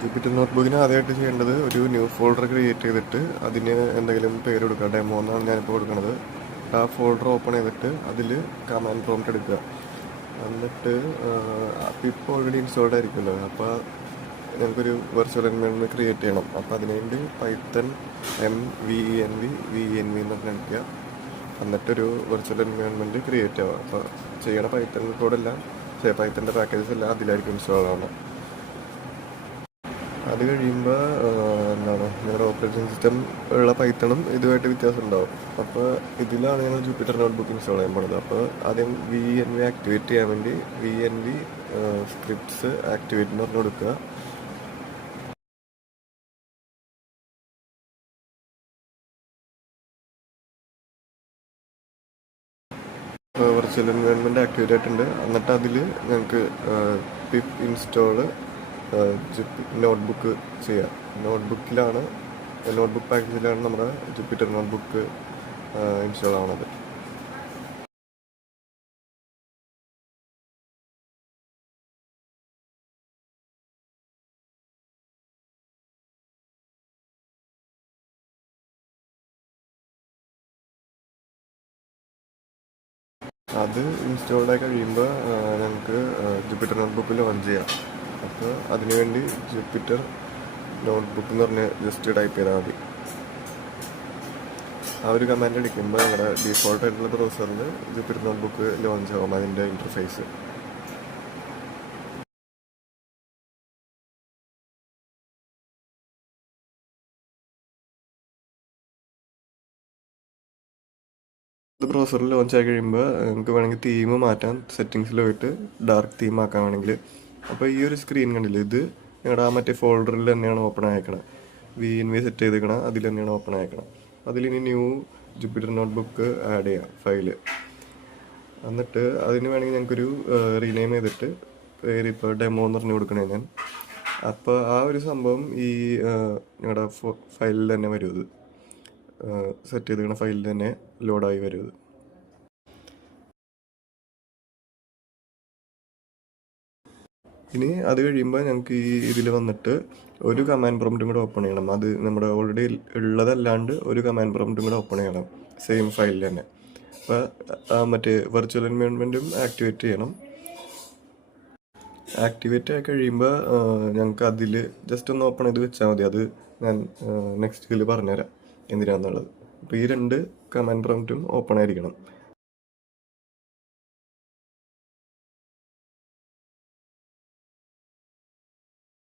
Jupiter നോട്ട്ബുക്കിന് ആദ്യമായിട്ട് ചെയ്യേണ്ടത് ഒരു ന്യൂ ഫോൾഡർ ക്രിയേറ്റ് ചെയ്തിട്ട് അതിന് എന്തെങ്കിലും പേര് കൊടുക്കുക. ഡെമോ എന്നാണ് ഞാനിപ്പോൾ കൊടുക്കുന്നത്. ആ ഫോൾഡർ ഓപ്പൺ ചെയ്തിട്ട് അതിൽ കമാൻഡ് പ്രോംപ്റ്റ് എടുക്കുക. എന്നിട്ട് അപ്പോൾ ഇപ്പോൾ ഓൾറെഡി ഇൻസ്റ്റാൾഡ് ആയിരിക്കുമല്ലോ. അപ്പോൾ ഞങ്ങൾക്കൊരു വെർച്വൽ എൻവയോൺമെൻറ്റ് ക്രിയേറ്റ് ചെയ്യണം. അപ്പോൾ അതിനുവേണ്ടി പൈത്തൺ MVENV എന്നൊക്കെ അടിക്കുക. എന്നിട്ടൊരു വെർച്വൽ എൻവയോൺമെൻറ്റ് ക്രിയേറ്റ് ആവുക. അപ്പോൾ ചെയ്യണ പൈത്തൺ കോഡെല്ലാം പൈത്തൻ്റെ പാക്കേജസ് എല്ലാം അതിലായിരിക്കും ഇൻസ്റ്റാൾ ആവുന്നത്. അത് കഴിയുമ്പോൾ ഞങ്ങളുടെ ഓപ്പറേറ്റിംഗ് സിസ്റ്റം ഉള്ള പൈത്തണും ഇതുമായിട്ട് വ്യത്യാസം ഉണ്ടാവും. അപ്പോൾ ഇതിലാണ് ഞങ്ങൾ ജൂപ്പിറ്റർ നോട്ട്ബുക്ക് ഇൻസ്റ്റാൾ ചെയ്യാൻ പോകുന്നത്. അപ്പോൾ ആദ്യം VNV ആക്ടിവേറ്റ് ചെയ്യാൻ വേണ്ടി VNV സ്ക്രിപ്റ്റ്സ് ആക്ടിവേറ്റ് എന്ന് പറഞ്ഞു കൊടുക്കുക. വെർച്വൽ എൻവയോൺമെൻറ്റ് ആക്ടിവേറ്റ് ആയിട്ടുണ്ട്. എന്നിട്ട് അതിൽ ഞങ്ങൾക്ക് പിപ്പ് ഇൻസ്റ്റാള് നോട്ട്ബുക്ക് ചെയ്യാം. നോട്ട്ബുക്ക് പാക്കേജിലാണ് നമ്മുടെ ജൂപ്പിറ്റർ നോട്ട്ബുക്ക് ഇൻസ്റ്റാൾ ആവുന്നത്. അത് ഇൻസ്റ്റാൾഡ് ആയി കഴിയുമ്പോൾ ഞങ്ങൾക്ക് ജൂപ്പിറ്റർ നോട്ട്ബുക്ക് ലോഞ്ച് ചെയ്യാം. അപ്പോൾ അതിനുവേണ്ടി ജൂപ്പിറ്റർ നോട്ട്ബുക്ക് എന്ന് പറഞ്ഞ് ജസ്റ്റ് ടൈപ്പ് ചെയ്താൽ മതി. ആ ഒരു കമാൻഡ് അടിക്കുമ്പോൾ ഞങ്ങളുടെ ഡീഫോൾട്ട് ആയിട്ടുള്ള ബ്രൗസറിൽ ജൂപ്പിറ്റർ നോട്ട്ബുക്ക് ലോഞ്ച് ആവും അതിൻ്റെ ഇൻ്റർഫേസ്. ബ്രൗസറിൽ ലോഞ്ച് ആയി കഴിയുമ്പോൾ നമുക്ക് വേണമെങ്കിൽ തീം മാറ്റാൻ. സെറ്റിങ്സിൽ പോയിട്ട് ഡാർക്ക് തീം ആക്കാൻ വേണമെങ്കിൽ. അപ്പോൾ ഈ ഒരു സ്ക്രീൻ കണ്ടില്ലേ, ഇത് ഞങ്ങളുടെ ആ മറ്റേ ഫോൾഡറിൽ തന്നെയാണ് ഓപ്പൺ ആയേക്കണം. VNV സെറ്റ് ചെയ്തേക്കണം, അതിൽ തന്നെയാണ് ഓപ്പൺ ആയേക്കണം. അതിലിനി ന്യൂ ജൂപ്പിറ്റർ നോട്ട്ബുക്ക് ആഡ് ചെയ്യാം ഫയല്. എന്നിട്ട് അതിന് വേണമെങ്കിൽ ഞങ്ങൾക്കൊരു റീനെയിം ചെയ്തിട്ട് പേര് ഇപ്പോൾ ഡെമോ എന്ന് പറഞ്ഞു കൊടുക്കണേ ഞാൻ. അപ്പോൾ ആ ഒരു സംഭവം ഈ ഞങ്ങളുടെ ഫയലിൽ തന്നെ വരും. ഇത് സെറ്റ് ചെയ്തിരിക്കുന്ന ഫയലിൽ തന്നെ ലോഡായി വരും. ഇനി അത് കഴിയുമ്പോൾ ഞങ്ങൾക്ക് ഈ ഇതിൽ വന്നിട്ട് ഒരു കമാൻഡ് പ്രോംപ്റ്റും കൂടെ ഓപ്പൺ ചെയ്യണം. അത് നമ്മുടെ ഓൾറെഡി ഉള്ളതല്ലാണ്ട് ഒരു കമാൻഡ് പ്രോംപ്റ്റും കൂടെ ഓപ്പൺ ചെയ്യണം സെയിം ഫയലിൽ തന്നെ. അപ്പോൾ മറ്റേ വെർച്വൽ എൻവയോൺമെൻറ്റും ആക്ടിവേറ്റ് ചെയ്യണം. ആക്ടിവേറ്റ് ആയി കഴിയുമ്പോൾ ഞങ്ങൾക്ക് അതിൽ ജസ്റ്റ് ഒന്ന് ഓപ്പൺ ചെയ്ത് വെച്ചാൽ മതി. അത് ഞാൻ നെക്സ്റ്റ് ഇതിൽ പറഞ്ഞുതരാം എന്തിനാണെന്നുള്ളത്. അപ്പോൾ ഈ രണ്ട് കമാൻഡ് പ്രോംപ്റ്റും ഓപ്പൺ ആയിരിക്കണം.